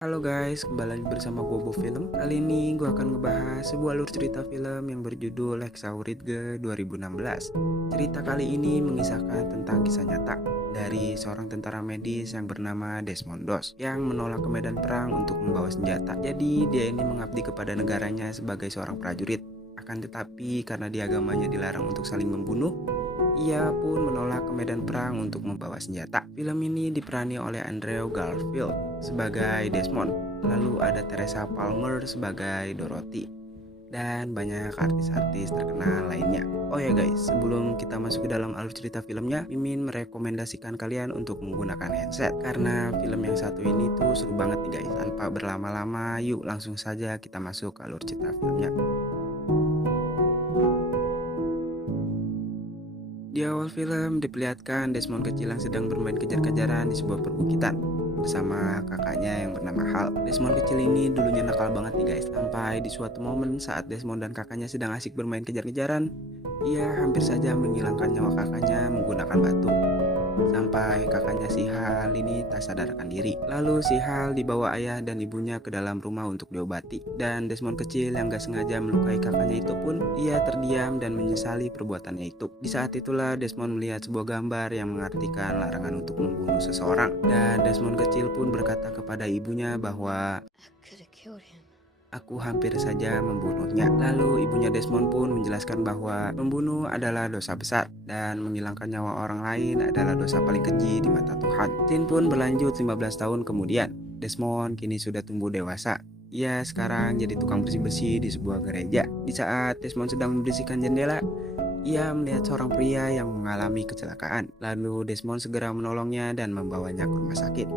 Halo guys, kembali lagi bersama Bobo Film. Kali ini gue akan ngebahas sebuah alur cerita film yang berjudul Hexauritge 2016. Cerita kali ini mengisahkan tentang kisah nyata dari seorang tentara medis yang bernama Desmond Doss yang menolak ke medan perang untuk membawa senjata. Jadi dia ini mengabdi kepada negaranya sebagai seorang prajurit. Akan tetapi karena di agamanya dilarang untuk saling membunuh, ia pun menolak ke medan perang untuk membawa senjata. Film ini diperani oleh Andrew Garfield sebagai Desmond, lalu ada Teresa Palmer sebagai Dorothy, dan banyak artis-artis terkenal lainnya. Oh ya guys, sebelum kita masuk ke dalam alur cerita filmnya, Mimin merekomendasikan kalian untuk menggunakan headset karena film yang satu ini tuh seru banget nih guys. Tanpa berlama-lama, yuk langsung saja kita masuk ke alur cerita filmnya. Di awal film diperlihatkan Desmond kecil yang sedang bermain kejar-kejaran di sebuah perbukitan bersama kakaknya yang bernama Hal. Desmond kecil ini dulunya nakal banget nih guys. Sampai di suatu momen saat Desmond dan kakaknya sedang asik bermain kejar-kejaran, ia hampir saja menghilangkan nyawa kakaknya menggunakan batu. Sampai kakaknya si Hal ini tak sadarkan diri. Lalu si Hal dibawa ayah dan ibunya ke dalam rumah untuk diobati. Dan Desmond kecil yang gak sengaja melukai kakaknya itu pun, ia terdiam dan menyesali perbuatannya itu. Di saat itulah Desmond melihat sebuah gambar yang mengartikan larangan untuk membunuh seseorang. Dan Desmond kecil pun berkata kepada ibunya bahwa aku hampir saja membunuhnya. Lalu ibunya Desmond pun menjelaskan bahwa membunuh adalah dosa besar dan menghilangkan nyawa orang lain adalah dosa paling keji di mata Tuhan. Tin pun berlanjut 15 tahun kemudian. Desmond kini sudah tumbuh dewasa. Ia sekarang jadi tukang bersih-bersih di sebuah gereja. Di saat Desmond sedang membersihkan jendela, ia melihat seorang pria yang mengalami kecelakaan. Lalu Desmond segera menolongnya dan membawanya ke rumah sakit.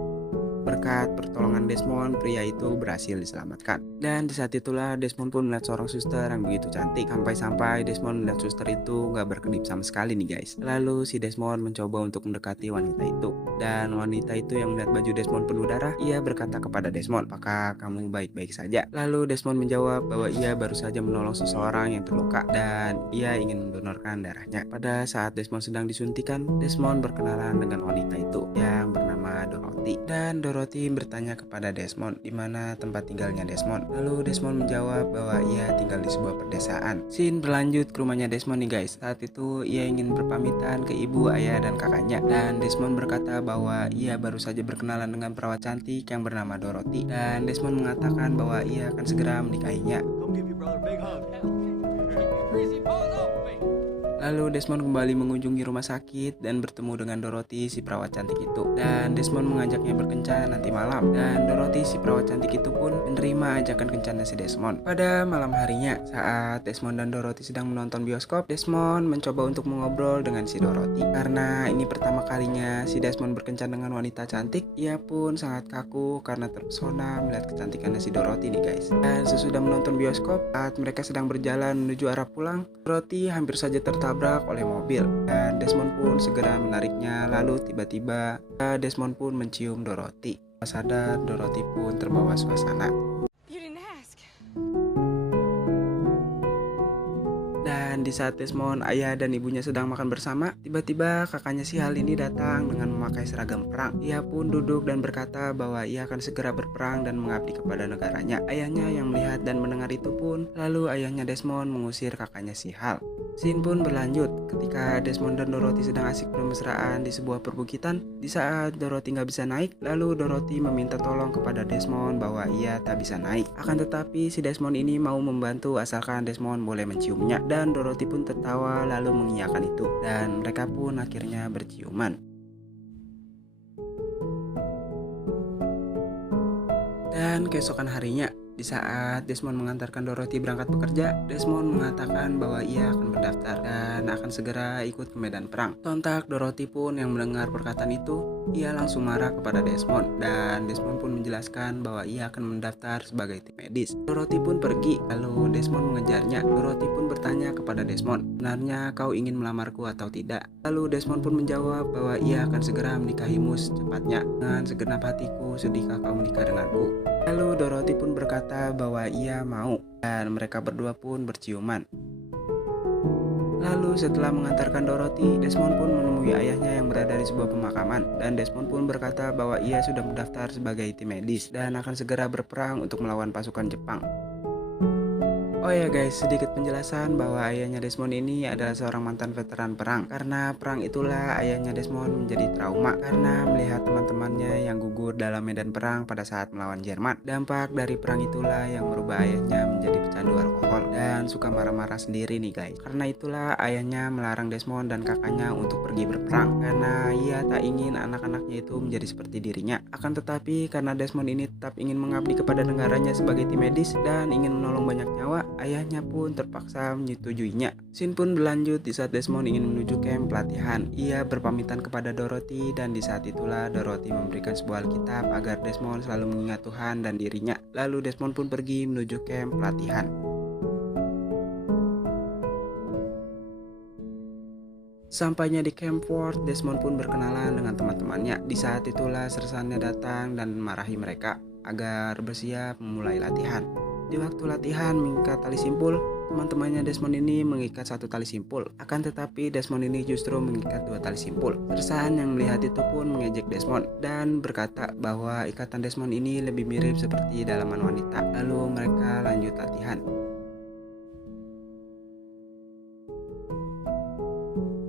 Berkat pertolongan Desmond, pria itu berhasil diselamatkan. Dan di saat itulah Desmond pun melihat seorang suster yang begitu cantik. Sampai-sampai Desmond melihat suster itu gak berkedip sama sekali nih guys. Lalu si Desmond mencoba untuk mendekati wanita itu. Dan wanita itu yang melihat baju Desmond penuh darah, ia berkata kepada Desmond, apakah kamu baik-baik saja? Lalu Desmond menjawab bahwa ia baru saja menolong seseorang yang terluka dan ia ingin mendonorkan darahnya. Pada saat Desmond sedang disuntikan, Desmond berkenalan dengan wanita itu yang bernama Dorothy. Dan Dorothy bertanya kepada Desmond di mana tempat tinggalnya Desmond. Lalu Desmond menjawab bahwa ia tinggal di sebuah pedesaan. Scene berlanjut ke rumahnya Desmond nih guys. Saat itu ia ingin berpamitan ke ibu, ayah, dan kakaknya. Dan Desmond berkata bahwa ia baru saja berkenalan dengan perawat cantik yang bernama Dorothy. Dan Desmond mengatakan bahwa ia akan segera menikahinya. Lalu Desmond kembali mengunjungi rumah sakit dan bertemu dengan Dorothy si perawat cantik itu. Dan Desmond mengajaknya berkencan nanti malam. Dan Dorothy si perawat cantik itu pun menerima ajakan kencannya si Desmond. Pada malam harinya, saat Desmond dan Dorothy sedang menonton bioskop, Desmond mencoba untuk mengobrol dengan si Dorothy. Karena ini pertama kalinya si Desmond berkencan dengan wanita cantik, ia pun sangat kaku karena terpesona melihat kecantikannya si Dorothy nih guys. Dan sesudah menonton bioskop, saat mereka sedang berjalan menuju arah pulang, Dorothy hampir saja tertabrak oleh mobil dan Desmond pun segera menariknya. Lalu tiba-tiba Desmond pun mencium Dorothy. Pas sadar, Dorothy pun terbawa suasana. Dan di saat Desmond, ayah dan ibunya sedang makan bersama, tiba-tiba kakaknya si Hal ini datang dengan memakai seragam perang. Ia pun duduk dan berkata bahwa ia akan segera berperang dan mengabdi kepada negaranya. Ayahnya yang melihat dan mendengar itu pun, lalu ayahnya Desmond mengusir kakaknya si Hal. Scene pun berlanjut ketika Desmond dan Dorothy sedang asik bermesraan di sebuah perbukitan. Di saat Dorothy nggak bisa naik, lalu Dorothy meminta tolong kepada Desmond bahwa ia tak bisa naik. Akan tetapi si Desmond ini mau membantu asalkan Desmond boleh menciumnya. Dan Dorothy pun tertawa lalu mengiyakan itu. Dan mereka pun akhirnya berciuman. Dan keesokan harinya, di saat Desmond mengantarkan Dorothy berangkat bekerja, Desmond mengatakan bahwa ia akan mendaftar dan akan segera ikut ke medan perang. Sontak Dorothy pun yang mendengar perkataan itu, ia langsung marah kepada Desmond dan Desmond pun menjelaskan bahwa ia akan mendaftar sebagai tim medis. Dorothy pun pergi, lalu Desmond mengejarnya. Dorothy pun bertanya kepada Desmond, sebenarnya kau ingin melamarku atau tidak? Lalu Desmond pun menjawab bahwa ia akan segera menikahimu secepatnya. Dengan segenap hatiku, sedihkah kau menikah denganku? Lalu Dorothy pun berkata bahwa ia mau dan mereka berdua pun berciuman. Lalu setelah mengantarkan Dorothy, Desmond pun menemui ayahnya yang berada di sebuah pemakaman. Dan Desmond pun berkata bahwa ia sudah mendaftar sebagai tim medis dan akan segera berperang untuk melawan pasukan Jepang. Oh ya guys, sedikit penjelasan bahwa ayahnya Desmond ini adalah seorang mantan veteran perang. Karena perang itulah ayahnya Desmond menjadi trauma karena melihat teman-temannya yang gugur dalam medan perang pada saat melawan Jerman. Dampak dari perang itulah yang merubah ayahnya menjadi pecandu alkohol dan suka marah-marah sendiri nih guys. Karena itulah ayahnya melarang Desmond dan kakaknya untuk pergi berperang karena ia tak ingin anak-anaknya itu menjadi seperti dirinya. Akan tetapi karena Desmond ini tetap ingin mengabdi kepada negaranya sebagai tim medis dan ingin menolong banyak nyawa, ayahnya pun terpaksa menyetujuinya. Scene pun berlanjut di saat Desmond ingin menuju camp pelatihan. Ia berpamitan kepada Dorothy dan di saat itulah Dorothy memberikan sebuah Alkitab agar Desmond selalu mengingat Tuhan dan dirinya. Lalu Desmond pun pergi menuju camp pelatihan. Sampainya di Camp Fort, Desmond pun berkenalan dengan teman-temannya. Di saat itulah sersannya datang dan memarahi mereka agar bersiap memulai latihan. Di waktu latihan mengikat tali simpul, teman-temannya Desmond ini mengikat satu tali simpul. Akan tetapi Desmond ini justru mengikat dua tali simpul. Sersan yang melihat itu pun mengejek Desmond dan berkata bahwa ikatan Desmond ini lebih mirip seperti dalaman wanita. Lalu mereka lanjut latihan.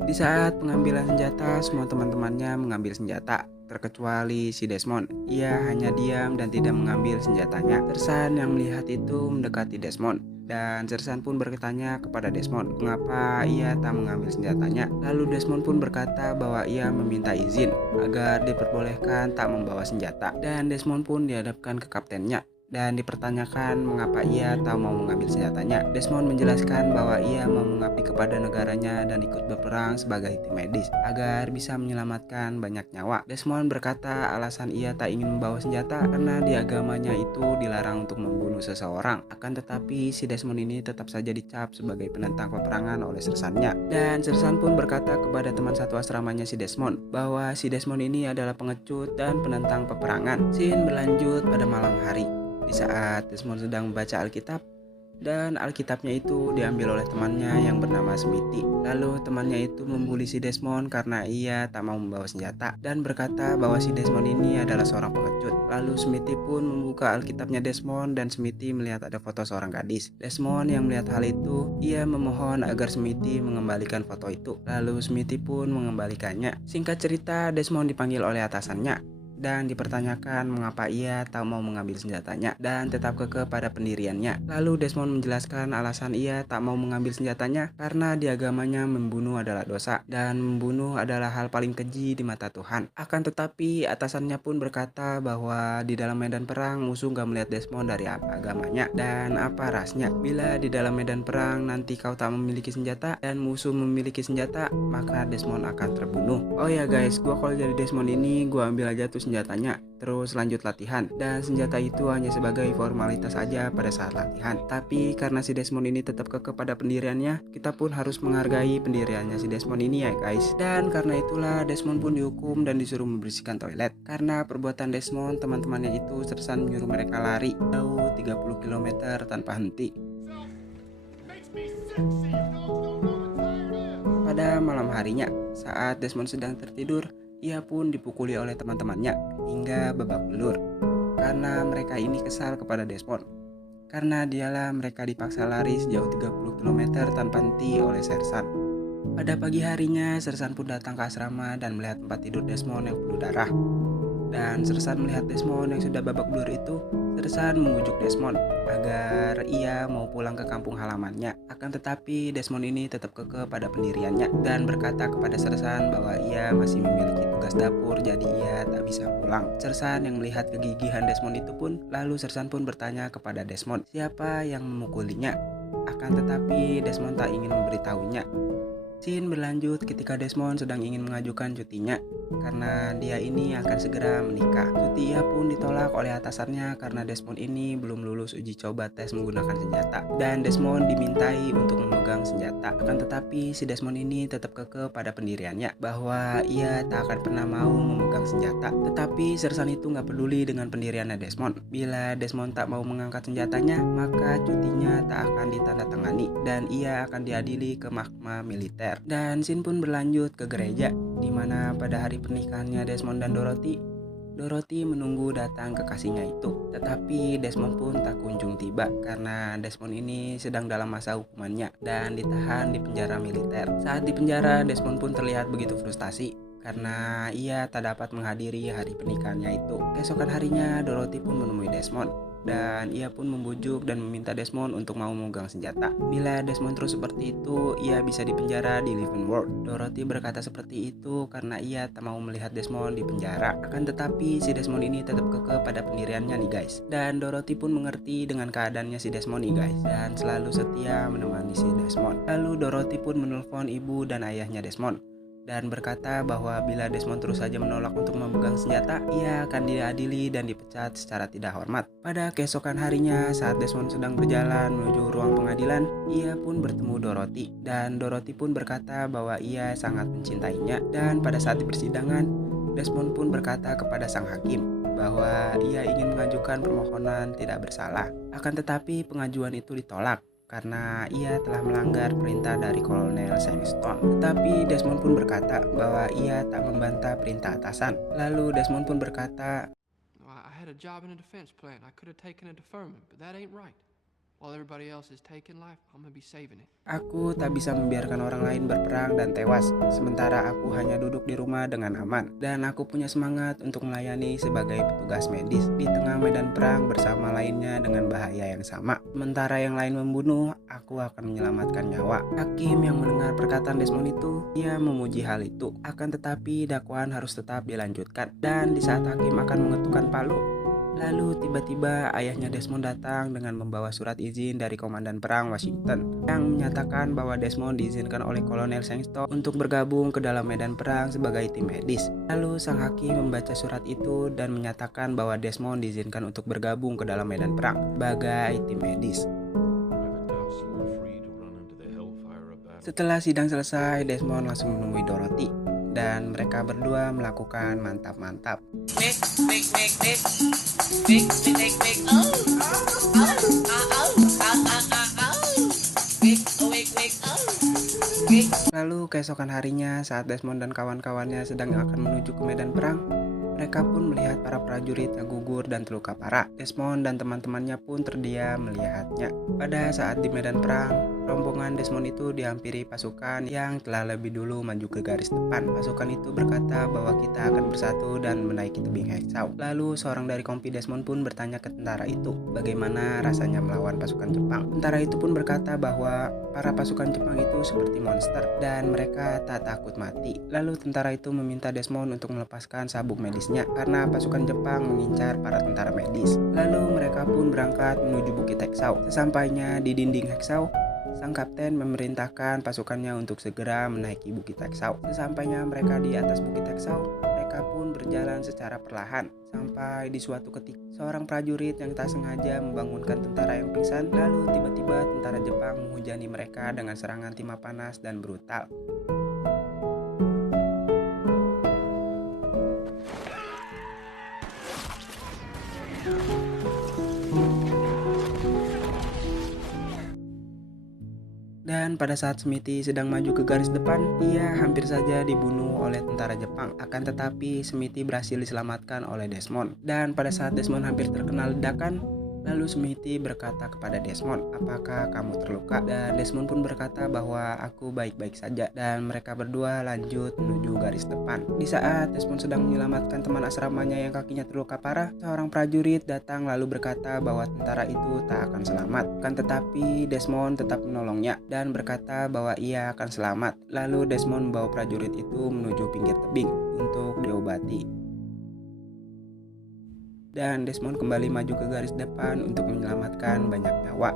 Di saat pengambilan senjata, semua teman-temannya mengambil senjata, terkecuali si Desmond. Ia hanya diam dan tidak mengambil senjatanya. Sersan yang melihat itu mendekati Desmond, dan Sersan pun bertanya kepada Desmond mengapa ia tak mengambil senjatanya. Lalu Desmond pun berkata bahwa ia meminta izin agar diperbolehkan tak membawa senjata, dan Desmond pun dihadapkan ke kaptennya dan dipertanyakan mengapa ia tak mau mengambil senjatanya. Desmond menjelaskan bahwa ia mau mengabdi kepada negaranya dan ikut berperang sebagai tim medis agar bisa menyelamatkan banyak nyawa. Desmond berkata alasan ia tak ingin membawa senjata karena di agamanya itu dilarang untuk membunuh seseorang. Akan tetapi si Desmond ini tetap saja dicap sebagai penentang peperangan oleh sersannya. Dan sersan pun berkata kepada teman satu asramanya si Desmond bahwa si Desmond ini adalah pengecut dan penentang peperangan. Scene berlanjut pada malam hari. Di saat Desmond sedang membaca Alkitab, dan Alkitabnya itu diambil oleh temannya yang bernama Smithy. Lalu temannya itu membuli si Desmond karena ia tak mau membawa senjata dan berkata bahwa si Desmond ini adalah seorang pengecut. Lalu Smithy pun membuka Alkitabnya Desmond dan Smithy melihat ada foto seorang gadis. Desmond yang melihat hal itu, ia memohon agar Smithy mengembalikan foto itu. Lalu Smithy pun mengembalikannya. Singkat cerita, Desmond dipanggil oleh atasannya dan dipertanyakan mengapa ia tak mau mengambil senjatanya dan tetap kekeh pada pendiriannya. Lalu Desmond menjelaskan alasan ia tak mau mengambil senjatanya karena di agamanya membunuh adalah dosa dan membunuh adalah hal paling keji di mata Tuhan. Akan tetapi atasannya pun berkata bahwa di dalam medan perang musuh gak melihat Desmond dari apa agamanya dan apa rasnya. Bila di dalam medan perang nanti kau tak memiliki senjata dan musuh memiliki senjata, maka Desmond akan terbunuh. Oh ya guys, gua kalau jadi Desmond ini gua ambil aja tuh senjatanya, terus lanjut latihan. Dan senjata itu hanya sebagai formalitas saja pada saat latihan. Tapi karena si Desmond ini tetap kekeh pada pendiriannya, kita pun harus menghargai pendiriannya si Desmond ini ya guys. Dan karena itulah Desmond pun dihukum dan disuruh membersihkan toilet. Karena perbuatan Desmond, teman-temannya itu sersan menyuruh mereka lari jauh 30 km tanpa henti. Pada malam harinya, saat Desmond sedang tertidur, ia pun dipukuli oleh teman-temannya hingga babak belur karena mereka ini kesal kepada Desmond. Karena dialah mereka dipaksa lari sejauh 30 km tanpa henti oleh Sersan. Pada pagi harinya, Sersan pun datang ke asrama dan melihat tempat tidur Desmond yang penuh darah. Dan Sersan melihat Desmond yang sudah babak belur itu, Sersan membujuk Desmond agar ia mau pulang ke kampung halamannya. Akan tetapi Desmond ini tetap kekeh pada pendiriannya dan berkata kepada Sersan bahwa ia masih memiliki tugas dapur jadi ia tak bisa pulang. Sersan yang melihat kegigihan Desmond itu pun, lalu Sersan pun bertanya kepada Desmond siapa yang memukulinya. Akan tetapi Desmond tak ingin memberitahunya. Scene berlanjut ketika Desmond sedang ingin mengajukan cutinya karena dia ini akan segera menikah. Cuti ia pun ditolak oleh atasannya karena Desmond ini belum lulus uji coba tes menggunakan senjata dan Desmond dimintai untuk memegang senjata. Akan tetapi si Desmond ini tetap kekeh pada pendiriannya bahwa ia tak akan pernah mau memegang senjata. Tetapi sersan itu nggak peduli dengan pendiriannya Desmond. Bila Desmond tak mau mengangkat senjatanya, maka cutinya tak akan ditandatangani dan ia akan diadili ke mahkamah militer. Dan scene pun berlanjut ke gereja, di mana pada hari pernikahannya Desmond dan Dorothy menunggu datang kekasihnya itu. Tetapi Desmond pun tak kunjung tiba karena Desmond ini sedang dalam masa hukumannya dan ditahan di penjara militer. Saat di penjara, Desmond pun terlihat begitu frustasi karena ia tak dapat menghadiri hari pernikahannya itu. Keesokan harinya, Dorothy pun menemui Desmond dan ia pun membujuk dan meminta Desmond untuk mau memegang senjata. Bila Desmond terus seperti itu, ia bisa dipenjara di Living World. Dorothy berkata seperti itu karena ia tak mau melihat Desmond di penjara. Akan tetapi si Desmond ini tetap kekeh pada pendiriannya nih guys. Dan Dorothy pun mengerti dengan keadaannya si Desmond nih guys dan selalu setia menemani si Desmond. Lalu Dorothy pun menelpon ibu dan ayahnya Desmond dan berkata bahwa bila Desmond terus saja menolak untuk memegang senjata, ia akan diadili dan dipecat secara tidak hormat. Pada keesokan harinya, saat Desmond sedang berjalan menuju ruang pengadilan, ia pun bertemu Dorothy dan Dorothy pun berkata bahwa ia sangat mencintainya. Dan pada saat di persidangan, Desmond pun berkata kepada sang hakim bahwa ia ingin mengajukan permohonan tidak bersalah. Akan tetapi pengajuan itu ditolak karena ia telah melanggar perintah dari Kolonel Sandstone. Tetapi Desmond pun berkata bahwa ia tak membantah perintah atasan. Lalu Desmond pun berkata, I had a job in a defense plant. I could have taken a deferment, but that ain't right. While everybody else is taking life, I'm gonna be saving it. aku tak bisa membiarkan orang lain berperang dan tewas, sementara aku hanya duduk di rumah dengan aman. Dan aku punya semangat untuk melayani sebagai petugas medis di tengah medan perang bersama lainnya dengan bahaya yang sama. Sementara yang lain membunuh, aku akan menyelamatkan nyawa. Hakim yang mendengar perkataan Desmond itu, ia memuji hal itu. Akan tetapi dakwaan harus tetap dilanjutkan. Dan di saat hakim akan mengetukkan palu, lalu tiba-tiba ayahnya Desmond datang dengan membawa surat izin dari Komandan Perang Washington yang menyatakan bahwa Desmond diizinkan oleh Kolonel Sandstone untuk bergabung ke dalam medan perang sebagai tim medis. Lalu sang hakim membaca surat itu dan menyatakan bahwa Desmond diizinkan untuk bergabung ke dalam medan perang sebagai tim medis. Setelah sidang selesai, Desmond langsung menemui Dorothy dan mereka berdua melakukan mantap-mantap. Lalu keesokan harinya saat Desmond dan kawan-kawannya sedang akan menuju ke medan perang, mereka pun melihat para prajurit yang gugur dan terluka parah. Desmond dan teman-temannya pun terdiam melihatnya. Pada saat di medan perang, rombongan Desmond itu dihampiri pasukan yang telah lebih dulu maju ke garis depan. Pasukan itu berkata bahwa kita akan bersatu dan menaiki tebing Heksau. Lalu seorang dari kompi Desmond pun bertanya ke tentara itu bagaimana rasanya melawan pasukan Jepang. Tentara itu pun berkata bahwa para pasukan Jepang itu seperti monster dan mereka tak takut mati. Lalu tentara itu meminta Desmond untuk melepaskan sabuk medisnya karena pasukan Jepang mengincar para tentara medis. Lalu mereka pun berangkat menuju Bukit Heksau. Sesampainya di dinding Heksau, sang kapten memerintahkan pasukannya untuk segera menaiki Bukit Heksau. Sesampainya mereka di atas Bukit Heksau, mereka pun berjalan secara perlahan. Sampai di suatu ketika, seorang prajurit yang tak sengaja membangunkan tentara yang pingsan. Lalu tiba-tiba tentara Jepang menghujani mereka dengan serangan timah panas dan brutal. Dan pada saat Smithy sedang maju ke garis depan, ia hampir saja dibunuh oleh tentara Jepang. Akan tetapi Smithy berhasil diselamatkan oleh Desmond. Dan pada saat Desmond hampir terkena ledakan, lalu Smithy berkata kepada Desmond, "Apakah kamu terluka?" Dan Desmond pun berkata bahwa aku baik-baik saja. Dan mereka berdua lanjut menuju garis depan. Di saat Desmond sedang menyelamatkan teman asramanya yang kakinya terluka parah, seorang prajurit datang lalu berkata bahwa tentara itu tak akan selamat. Akan tetapi Desmond tetap menolongnya dan berkata bahwa ia akan selamat. Lalu Desmond membawa prajurit itu menuju pinggir tebing untuk diobati. Dan Desmond kembali maju ke garis depan untuk menyelamatkan banyak nyawa.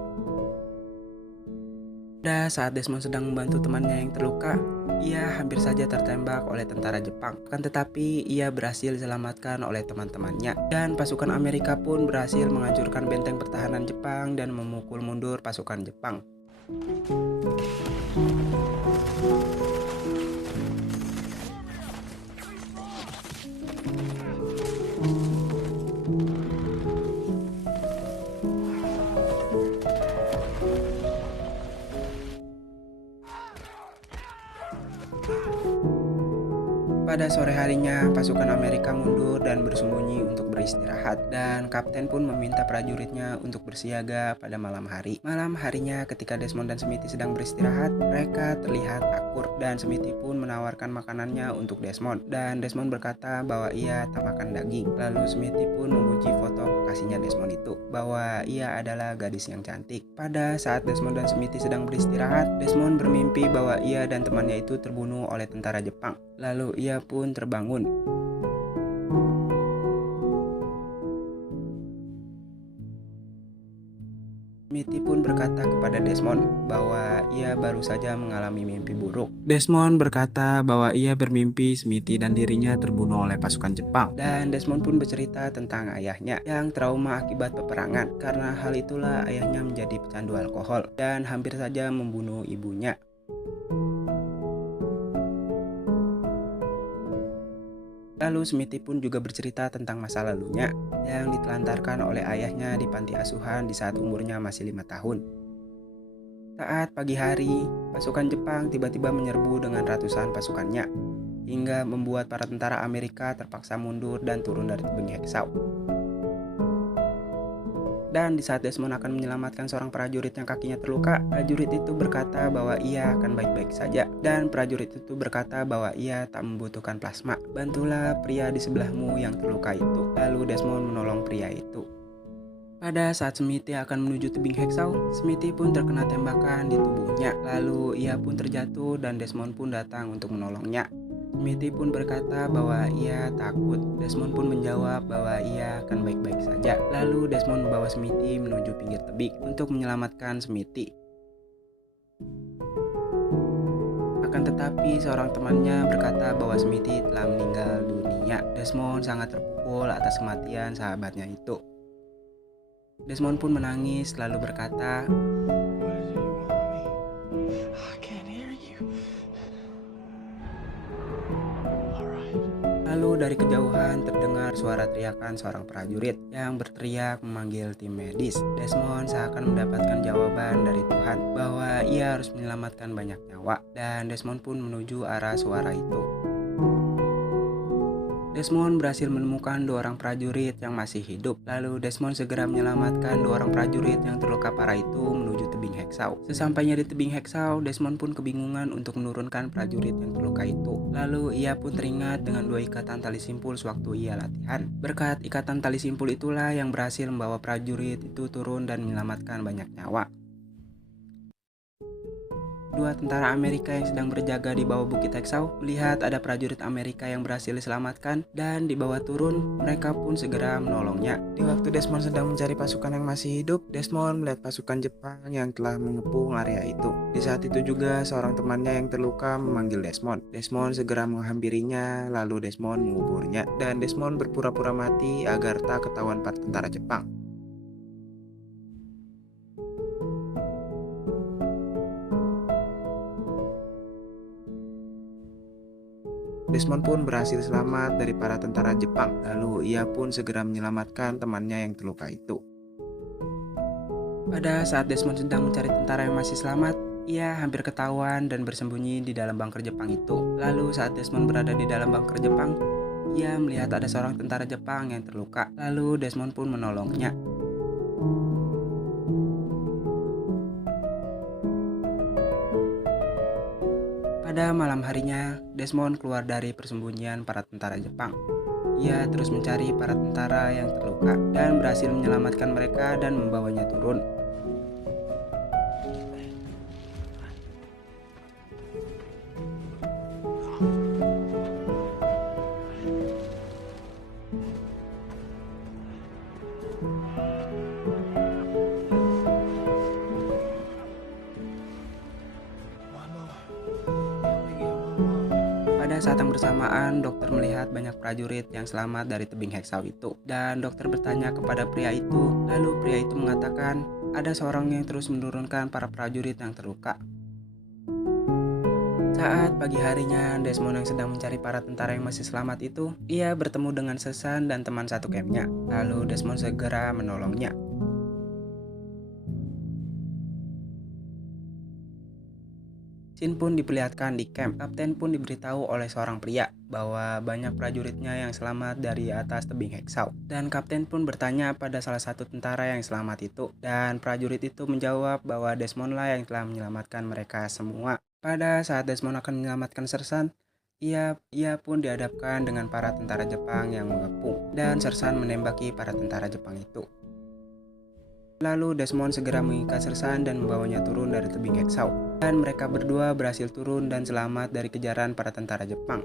Pada saat Desmond sedang membantu temannya yang terluka, ia hampir saja tertembak oleh tentara Jepang. Akan tetapi, ia berhasil diselamatkan oleh teman-temannya. Dan pasukan Amerika pun berhasil menghancurkan benteng pertahanan Jepang dan memukul mundur pasukan Jepang. Pada sore harinya, pasukan Amerika mundur dan bersembunyi untuk beristirahat, dan kapten pun meminta prajuritnya untuk bersiaga pada malam hari. Malam harinya, ketika Desmond dan Smithy sedang beristirahat, mereka terlihat akur, dan Smithy pun menawarkan makanannya untuk Desmond. Dan Desmond berkata bahwa ia tak makan daging. Lalu Smithy pun memuji foto kekasihnya Desmond itu, bahwa ia adalah gadis yang cantik. Pada saat Desmond dan Smithy sedang beristirahat, Desmond bermimpi bahwa ia dan temannya itu terbunuh oleh tentara Jepang. Lalu ia pun terbangun. Smithy pun berkata kepada Desmond bahwa ia baru saja mengalami mimpi buruk. Desmond berkata bahwa ia bermimpi Smithy dan dirinya terbunuh oleh pasukan Jepang. Dan Desmond pun bercerita tentang ayahnya yang trauma akibat peperangan. Karena hal itulah ayahnya menjadi pecandu alkohol dan hampir saja membunuh ibunya. Lalu Smithy pun juga bercerita tentang masa lalunya yang ditelantarkan oleh ayahnya di panti asuhan di saat umurnya masih 5 tahun. Saat pagi hari, pasukan Jepang tiba-tiba menyerbu dengan ratusan pasukannya, hingga membuat para tentara Amerika terpaksa mundur dan turun dari tebing Heksau. Dan di saat Desmond akan menyelamatkan seorang prajurit yang kakinya terluka, prajurit itu berkata bahwa ia akan baik-baik saja. Dan prajurit itu berkata bahwa ia tak membutuhkan plasma. Bantulah pria di sebelahmu yang terluka itu. Lalu Desmond menolong pria itu. Pada saat Smithy akan menuju tebing Heksau, Smithy pun terkena tembakan di tubuhnya. Lalu ia pun terjatuh dan Desmond pun datang untuk menolongnya. Smithy pun berkata bahwa ia takut. Desmond pun menjawab bahwa ia akan baik-baik saja. Lalu Desmond membawa Smithy menuju pinggir tebing untuk menyelamatkan Smithy. Akan tetapi seorang temannya berkata bahwa Smithy telah meninggal dunia. Desmond sangat terpukul atas kematian sahabatnya itu. Desmond pun menangis lalu berkata, What is it you want of me? I can't hear you. Alright. Lalu dari kejauhan terdengar suara teriakan seorang prajurit yang berteriak memanggil tim medis. Desmond seakan mendapatkan jawaban dari Tuhan bahwa ia harus menyelamatkan banyak nyawa, dan Desmond pun menuju arah suara itu. Desmond berhasil menemukan 2 orang prajurit yang masih hidup. Lalu Desmond segera menyelamatkan 2 orang prajurit yang terluka parah itu menuju tebing Heksau. Sesampainya di tebing Heksau, Desmond pun kebingungan untuk menurunkan prajurit yang terluka itu. Lalu ia pun teringat dengan 2 ikatan tali simpul sewaktu ia latihan. Berkat ikatan tali simpul itulah yang berhasil membawa prajurit itu turun dan menyelamatkan banyak nyawa. 2 tentara Amerika yang sedang berjaga di bawah bukit Heksau melihat ada prajurit Amerika yang berhasil diselamatkan dan dibawa turun, mereka pun segera menolongnya. Di waktu Desmond sedang mencari pasukan yang masih hidup, Desmond melihat pasukan Jepang yang telah mengepung area itu. Di saat itu juga seorang temannya yang terluka memanggil Desmond. Desmond segera menghampirinya, lalu Desmond menguburnya, dan Desmond berpura-pura mati agar tak ketahuan para tentara Jepang. Desmond pun berhasil selamat dari para tentara Jepang. Lalu ia pun segera menyelamatkan temannya yang terluka itu. Pada saat Desmond sedang mencari tentara yang masih selamat, ia hampir ketahuan dan bersembunyi di dalam bunker Jepang itu. Lalu saat Desmond berada di dalam bunker Jepang, ia melihat ada seorang tentara Jepang yang terluka. Lalu Desmond pun menolongnya. Pada malam harinya, Desmond keluar dari persembunyian para tentara Jepang. Ia terus mencari para tentara yang terluka dan berhasil menyelamatkan mereka dan membawanya turun. saat yang bersamaan, dokter melihat banyak prajurit yang selamat dari tebing Heksau itu. Dan dokter bertanya kepada pria itu, lalu pria itu mengatakan, ada seorang yang terus menurunkan para prajurit yang terluka. Saat pagi harinya, Desmond yang sedang mencari para tentara yang masih selamat itu, ia bertemu dengan Sersan dan teman satu campnya. Lalu Desmond segera menolongnya. Scene pun diperlihatkan di camp. Kapten pun diberitahu oleh seorang pria bahwa banyak prajuritnya yang selamat dari atas tebing Heksau. Dan kapten pun bertanya pada salah satu tentara yang selamat itu. Dan prajurit itu menjawab bahwa Desmond lah yang telah menyelamatkan mereka semua. Pada saat Desmond akan menyelamatkan Sersan, ia pun dihadapkan dengan para tentara Jepang yang mengepung. Dan Sersan menembaki para tentara Jepang itu. Lalu Desmond segera mengikat Sersan dan membawanya turun dari tebing Heksau. Dan mereka berdua berhasil turun dan selamat dari kejaran para tentara Jepang.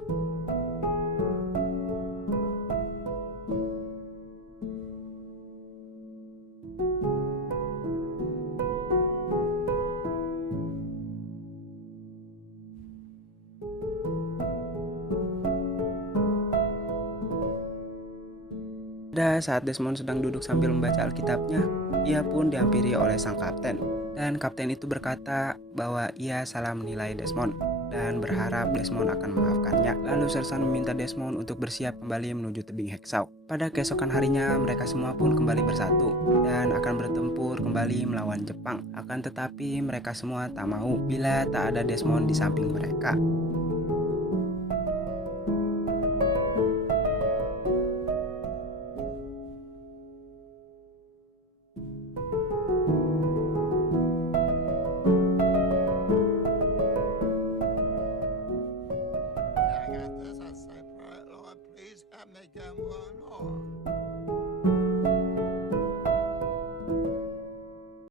Pada saat Desmond sedang duduk sambil membaca Alkitabnya, ia pun dihampiri oleh sang kapten. Dan kapten itu berkata bahwa ia salah menilai Desmond dan berharap Desmond akan memaafkannya. Lalu Sersan meminta Desmond untuk bersiap kembali menuju tebing Heksau. Pada keesokan harinya, mereka semua pun kembali bersatu dan akan bertempur kembali melawan Jepang. Akan tetapi mereka semua tak mau bila tak ada Desmond di samping mereka.